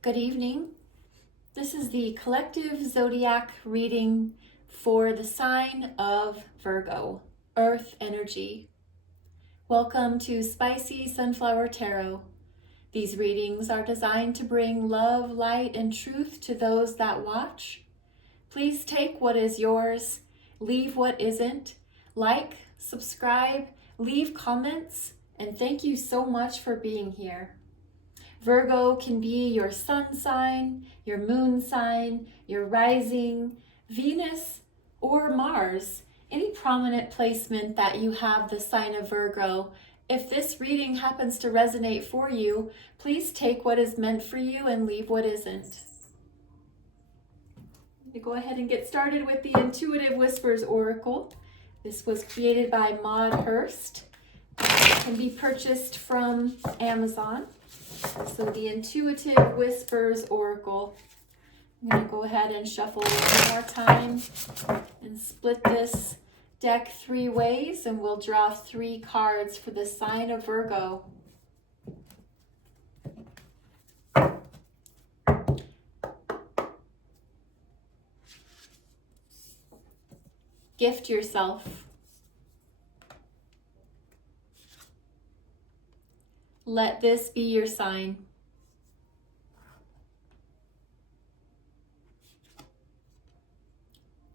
Good evening. This is the collective zodiac reading for the sign of Virgo, Earth energy. Welcome to Spicy Sunflower Tarot. These readings are designed to bring love, light, and truth to those that watch. Please take what is yours, leave what isn't. Like, subscribe, leave comments, and thank you so much for being here. Virgo can be your sun sign, your moon sign, your rising, Venus, or Mars. Any prominent placement that you have the sign of Virgo. If this reading happens to resonate for you, please take what is meant for you and leave what isn't. Go ahead and get started with the Intuitive Whispers Oracle. This was created by Maud Hurst. It can be purchased from Amazon. So the Intuitive Whispers Oracle. I'm going to go ahead and shuffle one more time and split this deck 3 ways, and we'll draw 3 cards for the sign of Virgo. Gift yourself. Let this be your sign.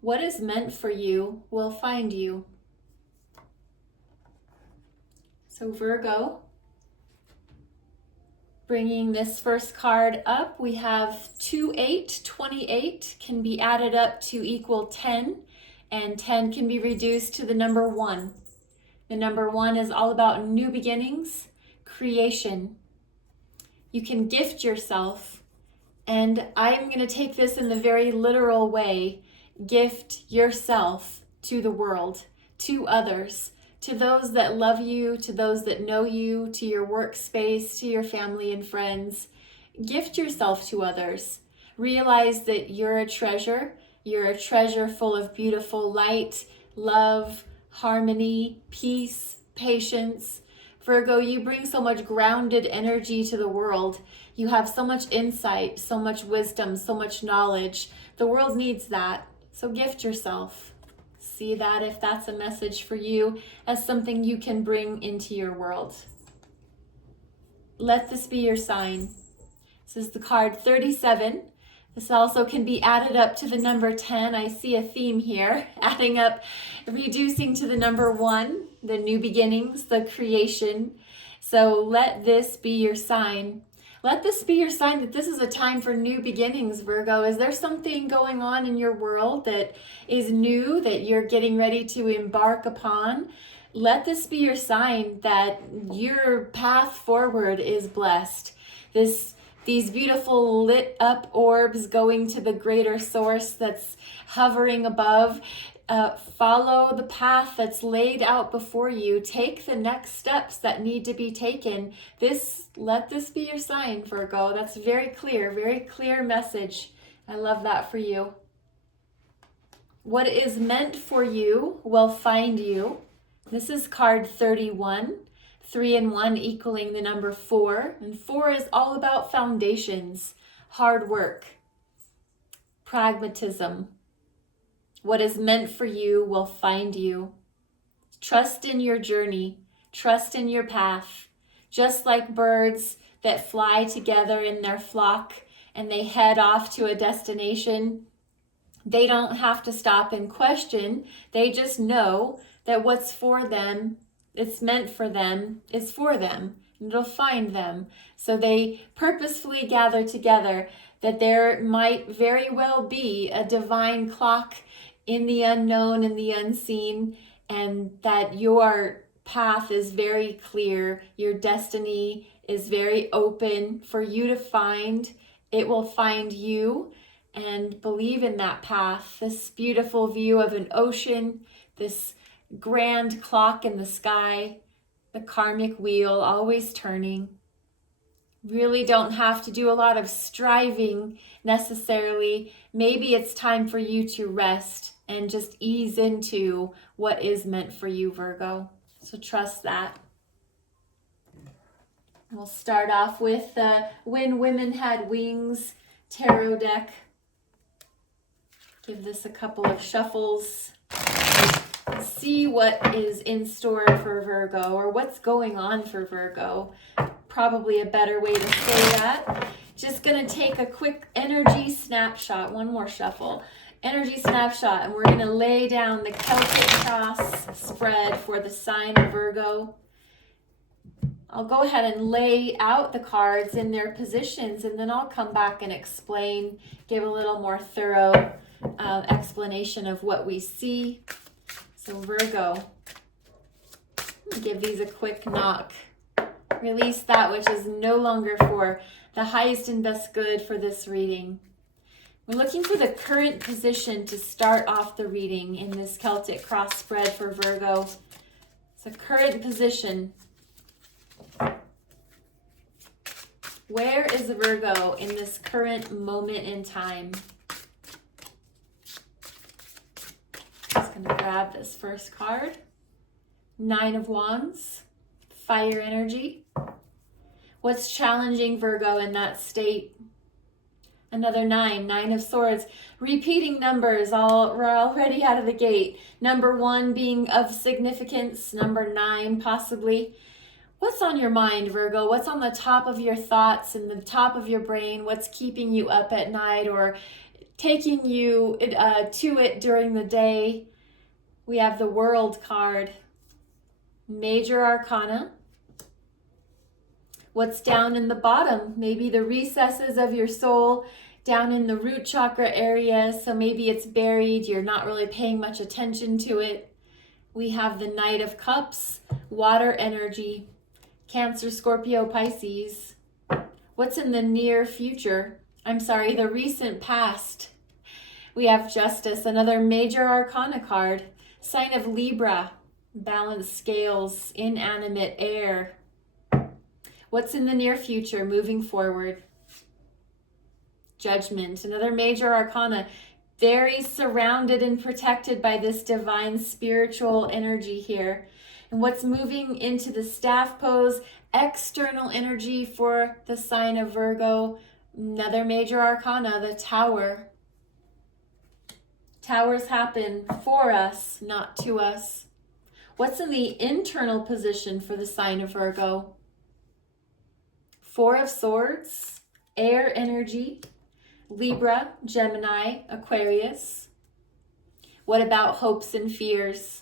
What is meant for you will find you. So Virgo, bringing this first card up, we have 2, 8, 28 can be added up to equal 10, and 10 can be reduced to the number 1. The number 1 is all about new beginnings, creation. You can gift yourself, and I'm going to take this in the very literal way. Gift yourself to the world, to others, to those that love you, to those that know you, to your workspace, to your family and friends. Gift yourself to others. Realize that you're a treasure. You're a treasure full of beautiful light, love, harmony, peace, patience. Virgo, you bring so much grounded energy to the world. You have so much insight, so much wisdom, so much knowledge. The world needs that. So gift yourself. See that if that's a message for you as something you can bring into your world. Let this be your sign. This is the card 37. This also can be added up to the number 10. I see a theme here, adding up, reducing to the number 1, the new beginnings, the creation. So let this be your sign. Let this be your sign that this is a time for new beginnings, Virgo. Is there something going on in your world that is new, that you're getting ready to embark upon? Let this be your sign that your path forward is blessed. These beautiful lit up orbs going to the greater source that's hovering above. Follow the path that's laid out before you. Take the next steps that need to be taken. Let this be your sign, Virgo. That's very clear message. I love that for you. What is meant for you will find you. This is card 31. 3 and 1 equaling the number 4. And 4 is all about foundations, hard work, pragmatism. What is meant for you will find you. Trust in your journey. Trust in your path. Just like birds that fly together in their flock and they head off to a destination, they don't have to stop and question. They just know that what's for them, it's meant for them, is for them, and it'll find them. So they purposefully gather together that there might very well be a divine clock in the unknown and the unseen, and that your path is very clear, your destiny is very open for you to find. It will find you, and believe in that path. This beautiful view of an ocean, this grand clock in the sky, the karmic wheel always turning. Really don't have to do a lot of striving necessarily. Maybe it's time for you to rest and just ease into what is meant for you, Virgo. So trust that. We'll start off with When Women Had Wings tarot deck. Give this a couple of shuffles. See what is in store for Virgo, or what's going on for Virgo. Probably a better way to say that. Just going to take a quick energy snapshot. One more shuffle. Energy snapshot, and we're going to lay down the Celtic cross spread for the sign of Virgo. I'll go ahead and lay out the cards in their positions, and then I'll come back and explain, give a little more thorough explanation of what we see. So Virgo, give these a quick knock. Release that which is no longer for the highest and best good for this reading. We're looking for the current position to start off the reading in this Celtic cross spread for Virgo. It's a current position. Where is Virgo in this current moment in time? Just going to grab this first card. 9 of Wands, fire energy. What's challenging Virgo in that state? Another 9, 9 of Swords. Repeating numbers, we're already out of the gate. Number 1 being of significance, number 9 possibly. What's on your mind, Virgo? What's on the top of your thoughts and the top of your brain? What's keeping you up at night or taking you to it during the day? We have the World card. Major Arcana. What's down in the bottom? Maybe the recesses of your soul, down in the root chakra area. So maybe it's buried. You're not really paying much attention to it. We have the Knight of Cups, water energy. Cancer, Scorpio, Pisces. What's in the near future? The recent past. We have Justice, another major arcana card. Sign of Libra, balanced scales, inanimate air. What's in the near future, moving forward? Judgment, another major arcana. Very surrounded and protected by this divine spiritual energy here. And what's moving into the staff pose, external energy for the sign of Virgo. Another major arcana, the Tower. Towers happen for us, not to us. What's in the internal position for the sign of Virgo? 4 of Swords, air energy, Libra, Gemini, Aquarius. What about hopes and fears?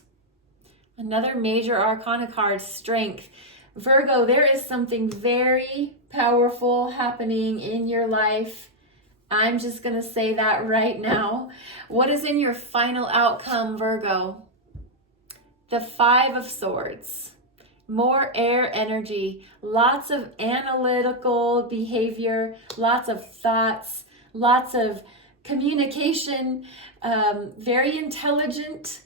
Another major arcana card, Strength. Virgo, there is something very powerful happening in your life. I'm just going to say that right now. What is in your final outcome, Virgo? The 5 of Swords. More air energy. Lots of analytical behavior. Lots of thoughts. Lots of communication. Very intelligent.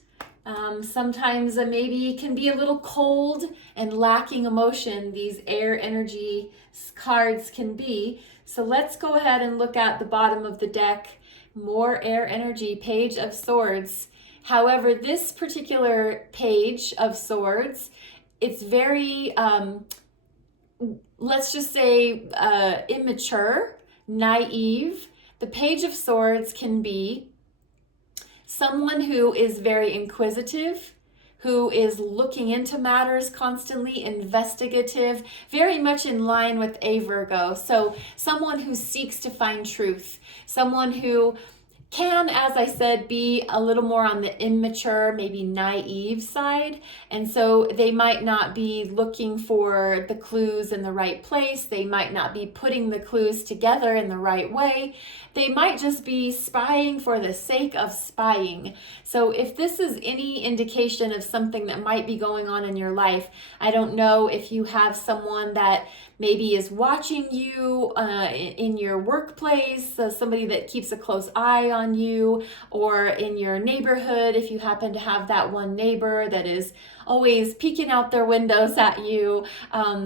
Sometimes maybe can be a little cold and lacking emotion. These air energy cards can be. So let's go ahead and look at the bottom of the deck. More air energy, Page of Swords. However, this particular Page of Swords, it's very, let's just say immature, naive. The Page of Swords can be someone who is very inquisitive, who is looking into matters constantly, investigative, very much in line with a Virgo. So someone who seeks to find truth, someone who can, as I said, be a little more on the immature, maybe naive side. And so they might not be looking for the clues in the right place. They might not be putting the clues together in the right way. They might just be spying for the sake of spying. So if this is any indication of something that might be going on in your life, I don't know if you have someone that maybe is watching you in your workplace, so somebody that keeps a close eye on you, or in your neighborhood, if you happen to have that one neighbor that is always peeking out their windows at you.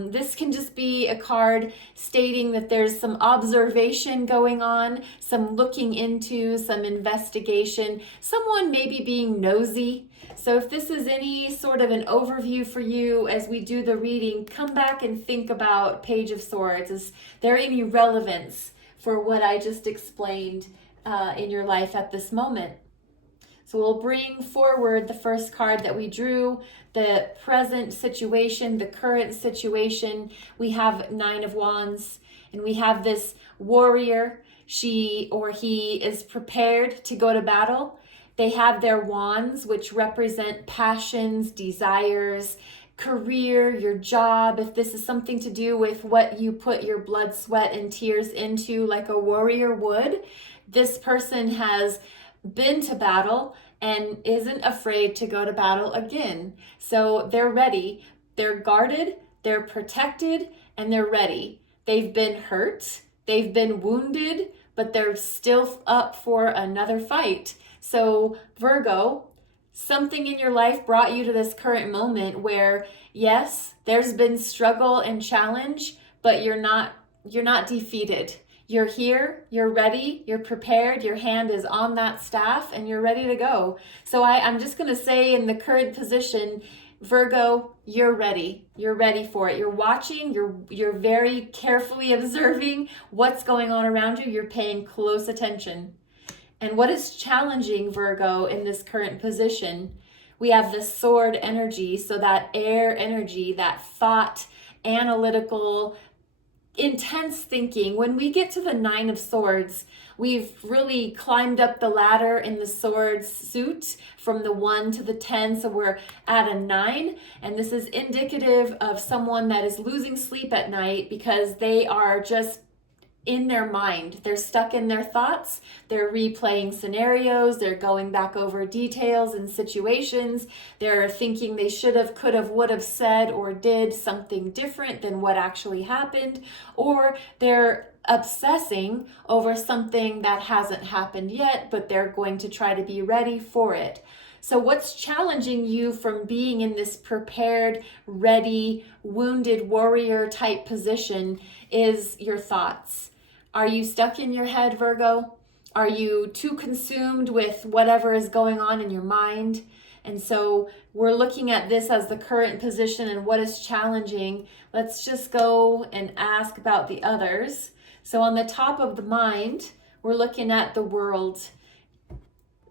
This can just be a card stating that there's some observation going on, some looking into, some investigation, someone maybe being nosy. So if this is any sort of an overview for you as we do the reading, come back and think about Page of Swords. Is there any relevance for what I just explained in your life at this moment? So we'll bring forward the first card that we drew, the present situation, the current situation. We have Nine of Wands, and we have this warrior. She or he is prepared to go to battle. They have their wands, which represent passions, desires, career, your job. If this is something to do with what you put your blood, sweat, and tears into, like a warrior would, this person has been to battle and isn't afraid to go to battle again. So they're ready, they're guarded, they're protected, and they're ready. They've been hurt, they've been wounded, but they're still up for another fight. So Virgo, something in your life brought you to this current moment where, yes, there's been struggle and challenge, but you're not defeated. You're here, you're ready, you're prepared, your hand is on that staff, and you're ready to go. So I'm just going to say, in the current position, Virgo, you're ready. You're ready for it. You're watching, you're very carefully observing what's going on around you. You're paying close attention. And what is challenging Virgo in this current position? We have the sword energy, so that air energy, that thought, analytical, intense thinking. When we get to the Nine of Swords, we've really climbed up the ladder in the swords suit from the 1 to the 10, so we're at a 9, and this is indicative of someone that is losing sleep at night because they are just in their mind. They're stuck in their thoughts. They're replaying scenarios. They're going back over details and situations. They're thinking they should have, could have, would have said or did something different than what actually happened. Or they're obsessing over something that hasn't happened yet, but they're going to try to be ready for it. So what's challenging you from being in this prepared, ready, wounded warrior type position is your thoughts. Are you stuck in your head, Virgo? Are you too consumed with whatever is going on in your mind? And so we're looking at this as the current position and what is challenging. Let's just go and ask about the others. So on the top of the mind, we're looking at the world.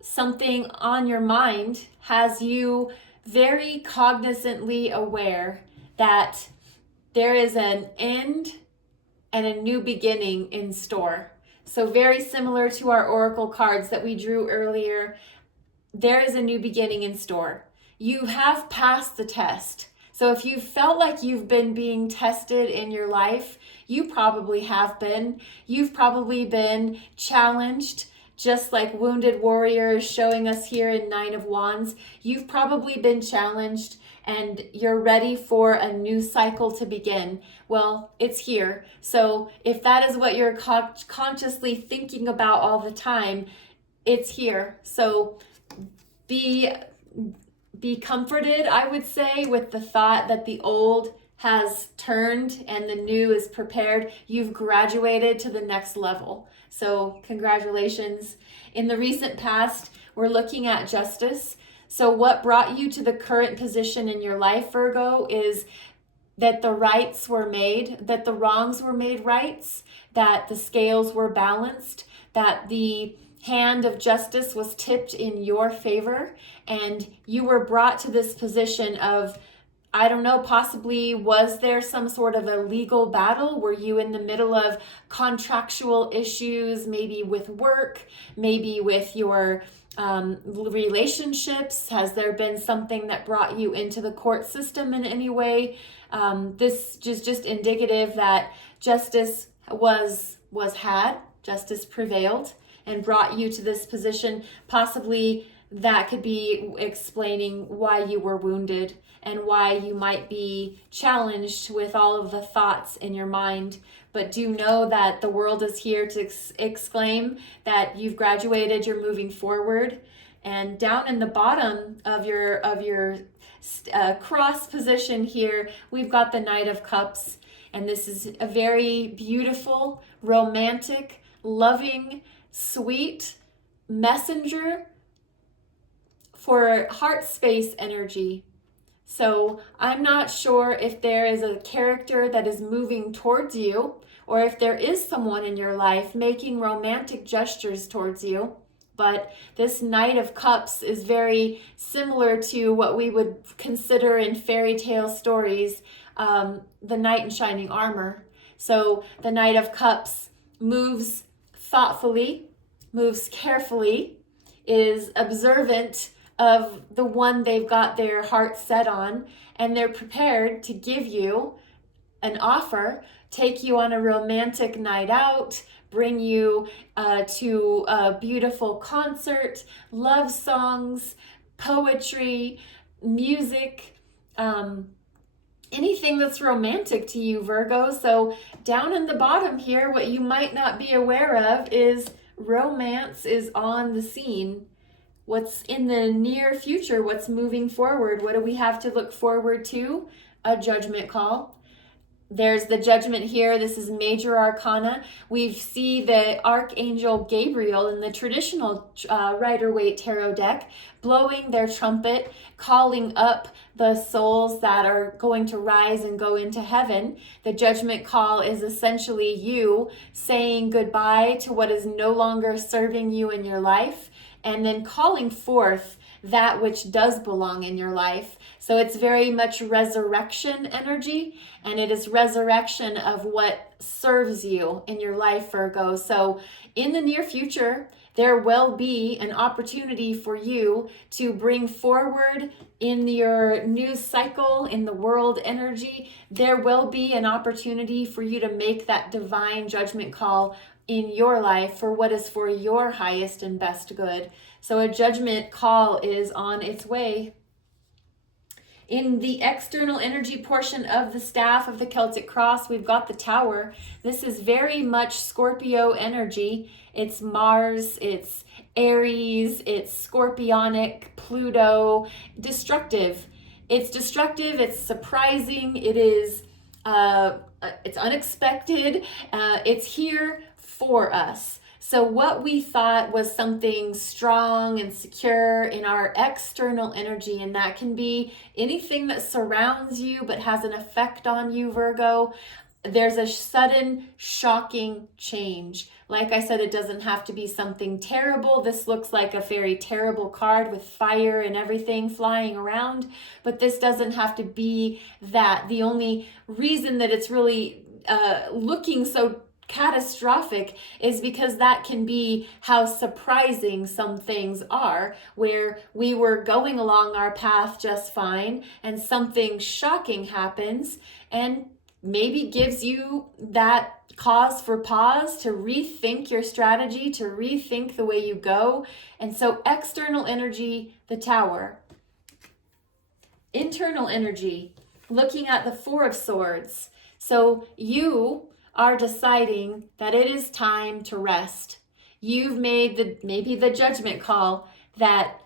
Something on your mind has you very cognizantly aware that there is an end and a new beginning in store. So very similar to our oracle cards that we drew earlier, there is a new beginning in store. You have passed the test. So if you felt like you've been being tested in your life, you probably have been. You've probably been challenged, just like Wounded Warrior is showing us here in Nine of Wands. You've probably been challenged and you're ready for a new cycle to begin. Well, it's here. So if that is what you're consciously thinking about all the time, it's here. So be comforted, I would say, with the thought that the old has turned and the new is prepared. You've graduated to the next level. So congratulations. In the recent past, we're looking at justice. So what brought you to the current position in your life, Virgo, is that the rights were made, that the wrongs were made rights, that the scales were balanced, that the hand of justice was tipped in your favor, and you were brought to this position of, I don't know, possibly was there some sort of a legal battle? Were you in the middle of contractual issues, maybe with work, maybe with your relationships? Has there been something that brought you into the court system in any way? This is just indicative that justice was had, justice prevailed and brought you to this position. Possibly that could be explaining why you were wounded and why you might be challenged with all of the thoughts in your mind. But do know that the world is here to exclaim that you've graduated, you're moving forward. And down in the bottom of your cross position here, we've got the Knight of Cups. And this is a very beautiful, romantic, loving, sweet messenger for heart space energy. So I'm not sure if there is a character that is moving towards you, or if there is someone in your life making romantic gestures towards you. But this Knight of Cups is very similar to what we would consider in fairy tale stories, the knight in shining armor. So the Knight of Cups moves thoughtfully, moves carefully, is observant of the one they've got their heart set on, and they're prepared to give you an offer, take you on a romantic night out, bring you to a beautiful concert, love songs, poetry, music, anything that's romantic to you, Virgo. So down in the bottom here, what you might not be aware of is romance is on the scene. What's in the near future? What's moving forward? What do we have to look forward to? A judgment call. There's the judgment here. This is major arcana. We see the Archangel Gabriel in the traditional Rider-Waite tarot deck blowing their trumpet, calling up the souls that are going to rise and go into heaven. The judgment call is essentially you saying goodbye to what is no longer serving you in your life, and then calling forth that which does belong in your life. So it's very much resurrection energy, and it is resurrection of what serves you in your life, Virgo. So in the near future, there will be an opportunity for you to bring forward in your news cycle, in the world energy, there will be an opportunity for you to make that divine judgment call in your life for what is for your highest and best good. So a judgment call is on its way. In the external energy portion of the staff of the Celtic cross, we've got the Tower. This is very much Scorpio energy. It's Mars, it's Aries, it's Scorpionic, Pluto, destructive. It's destructive, it's surprising, it is it's unexpected, it's here for us. So what we thought was something strong and secure in our external energy, and that can be anything that surrounds you but has an effect on you, Virgo, there's a sudden shocking change. Like I said, it doesn't have to be something terrible. This looks like a very terrible card with fire and everything flying around, but this doesn't have to be that. The only reason that it's really looking so catastrophic is because that can be how surprising some things are, where we were going along our path just fine and something shocking happens and maybe gives you that cause for pause to rethink your strategy, to rethink the way you go. And so external energy, the Tower. Internal energy, looking at the Four of Swords. So you are deciding that it is time to rest. You've made maybe the judgment call that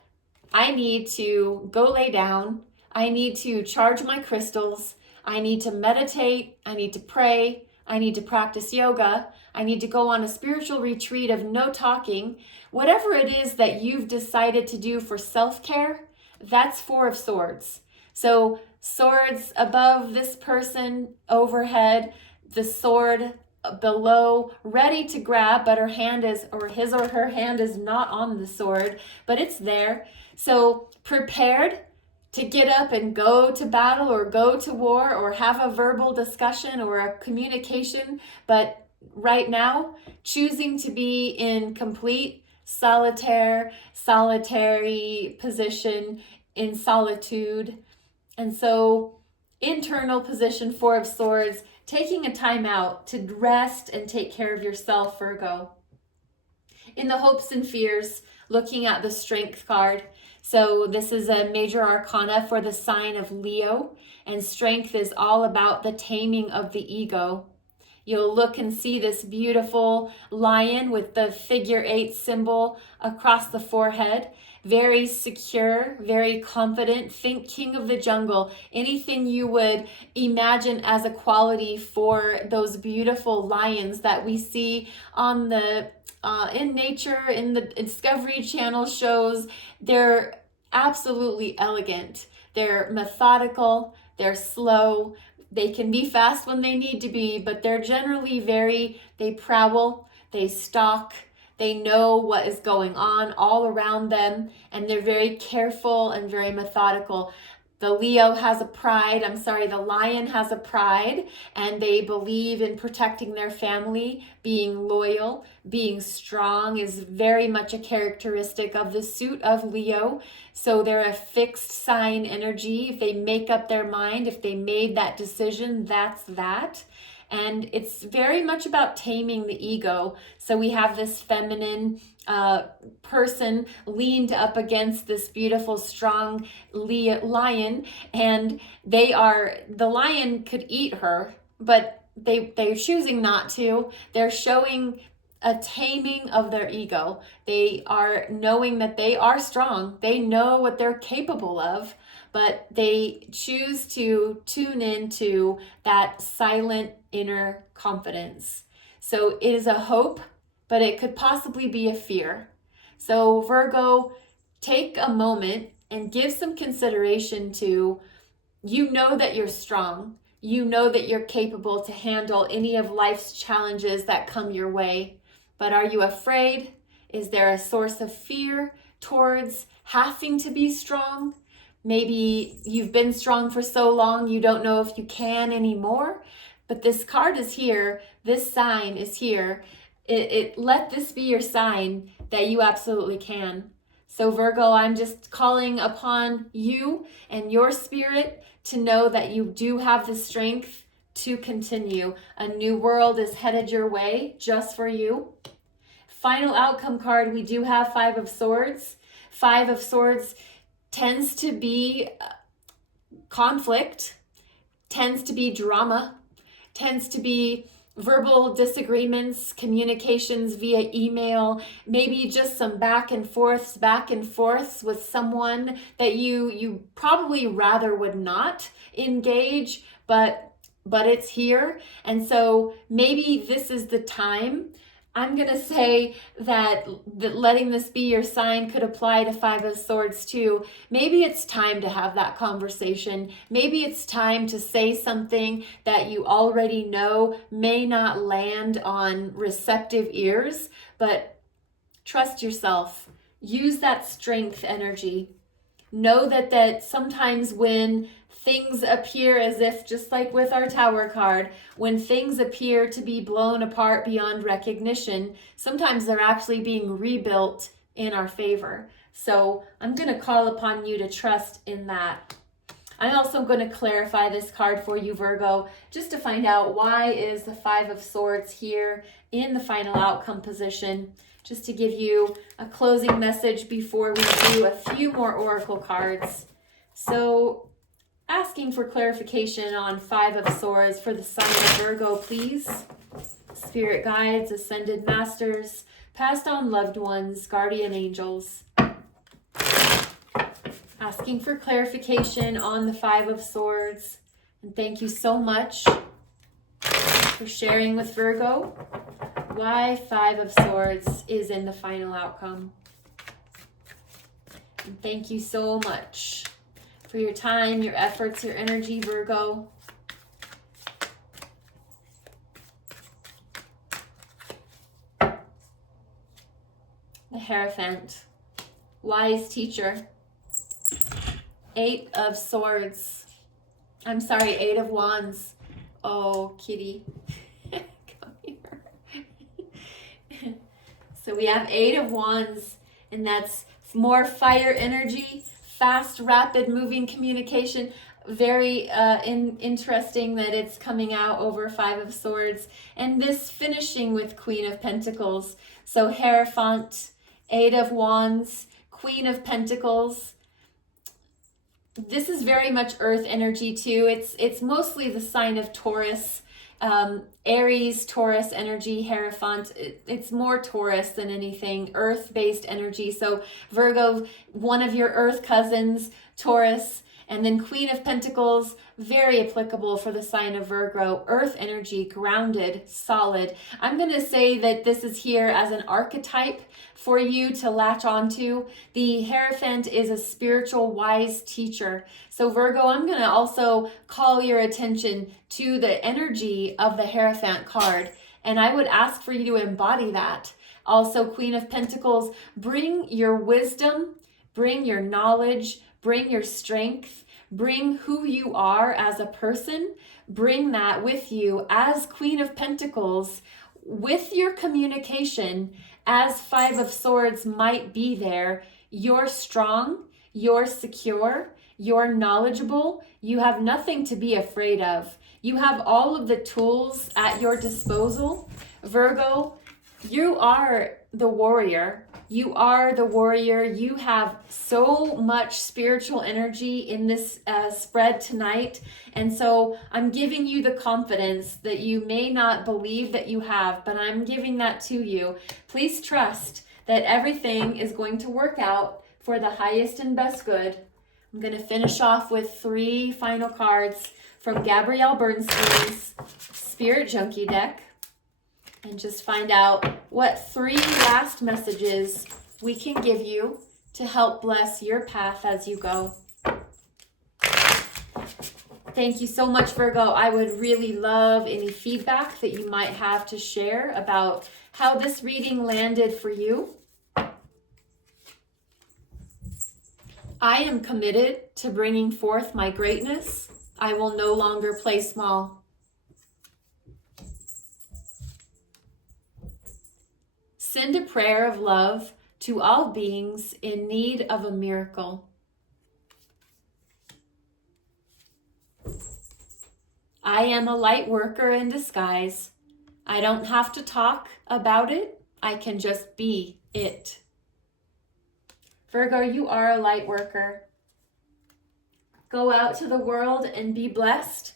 I need to go lay down. I need to charge my crystals. I need to meditate. I need to pray. I need to practice yoga. I need to go on a spiritual retreat of no talking. Whatever it is that you've decided to do for self-care, that's Four of Swords. So swords above this person, overhead, the sword below, ready to grab, but her hand is, or his or her hand is not on the sword, but it's there. So prepared to get up and go to battle or go to war or have a verbal discussion or a communication, but right now choosing to be in complete solitary position, in solitude. And so internal position, Four of Swords, taking a time out to rest and take care of yourself, Virgo. In the hopes and fears, looking at the Strength card. So this is a major arcana for the sign of Leo, and strength is all about the taming of the ego. You'll look and see this beautiful lion with the figure 8 symbol across the forehead. Very secure, very confident. Think king of the jungle. Anything you would imagine as a quality for those beautiful lions that we see on the in nature, in the Discovery Channel shows. They're absolutely elegant. They're methodical. They're slow. They can be fast when they need to be, but they're generally they prowl, they stalk, they know what is going on all around them, and they're very careful and very methodical. The lion has a pride, and they believe in protecting their family. Being loyal, being strong is very much a characteristic of the suit of Leo. So they're a fixed sign energy. If they make up their mind, if they made that decision, that's that. And it's very much about taming the ego. So we have this feminine person leaned up against this beautiful, strong lion, and the lion could eat her, but they're choosing not to. They're showing a taming of their ego. They are knowing that they are strong. They know what they're capable of, but they choose to tune into that silent inner confidence. So it is a hope, but it could possibly be a fear. So Virgo, take a moment and give some consideration to, you know that you're strong. You know that you're capable to handle any of life's challenges that come your way. But are you afraid? Is there a source of fear towards having to be strong? Maybe you've been strong for so long you don't know if you can anymore. But this card is here. This sign is here. Let this be your sign that you absolutely can. So Virgo, I'm just calling upon you and your spirit to know that you do have the strength to continue. A new world is headed your way just for you. Final outcome card, we do have 5 of Swords. 5 of Swords tends to be conflict, tends to be drama, tends to be verbal disagreements, communications via email, maybe just some back and forths with someone that you probably rather would not engage, but it's here. And so maybe this is the time. I'm going to say that letting this be your sign could apply to 5 of Swords too. Maybe it's time to have that conversation. Maybe it's time to say something that you already know may not land on receptive ears, but trust yourself. Use that strength energy. Know that sometimes when things appear as if, just like with our Tower card, when things appear to be blown apart beyond recognition, sometimes they're actually being rebuilt in our favor. So I'm going to call upon you to trust in that. I'm also going to clarify this card for you, Virgo, just to find out why is the 5 of Swords here in the final outcome position, just to give you a closing message before we do a few more oracle cards. So asking for clarification on 5 of Swords for the sign of Virgo, please. Spirit guides, ascended masters, passed on loved ones, guardian angels. Asking for clarification on the 5 of Swords. And thank you so much for sharing with Virgo why 5 of Swords is in the final outcome. And thank you so much for your time, your efforts, your energy, Virgo. The Hierophant, wise teacher. 8 of Swords. I'm sorry, 8 of Wands. Oh, kitty. Come here. So we have 8 of Wands, and that's more fire energy, fast, rapid moving communication. Very interesting that it's coming out over 5 of Swords. And this finishing with Queen of Pentacles. So Hierophant, 8 of Wands, Queen of Pentacles. This is very much earth energy too. It's mostly the sign of Taurus. Aries, Taurus energy, Hierophant. It's more Taurus than anything, earth-based energy. So Virgo, one of your earth cousins, Taurus. And then Queen of Pentacles, very applicable for the sign of Virgo. Earth energy, grounded, solid. I'm going to say that this is here as an archetype for you to latch onto. The Hierophant is a spiritual wise teacher. So Virgo, I'm going to also call your attention to the energy of the Hierophant card. And I would ask for you to embody that. Also, Queen of Pentacles, bring your wisdom, bring your knowledge, bring your strength, bring who you are as a person, bring that with you as Queen of Pentacles with your communication. As Five of Swords might be there, you're strong, you're secure, you're knowledgeable, you have nothing to be afraid of. You have all of the tools at your disposal. Virgo, you are the warrior. You are the warrior. You have so much spiritual energy in this spread tonight. And so I'm giving you the confidence that you may not believe that you have, but I'm giving that to you. Please trust that everything is going to work out for the highest and best good. I'm going to finish off with 3 final cards from Gabrielle Bernstein's Spirit Junkie deck. And just find out what 3 last messages we can give you to help bless your path as you go. Thank you so much, Virgo. I would really love any feedback that you might have to share about how this reading landed for you. I am committed to bringing forth my greatness. I will no longer play small. Send a prayer of love to all beings in need of a miracle. I am a light worker in disguise. I don't have to talk about it. I can just be it. Virgo, you are a light worker. Go out to the world and be blessed.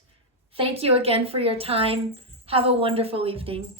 Thank you again for your time. Have a wonderful evening.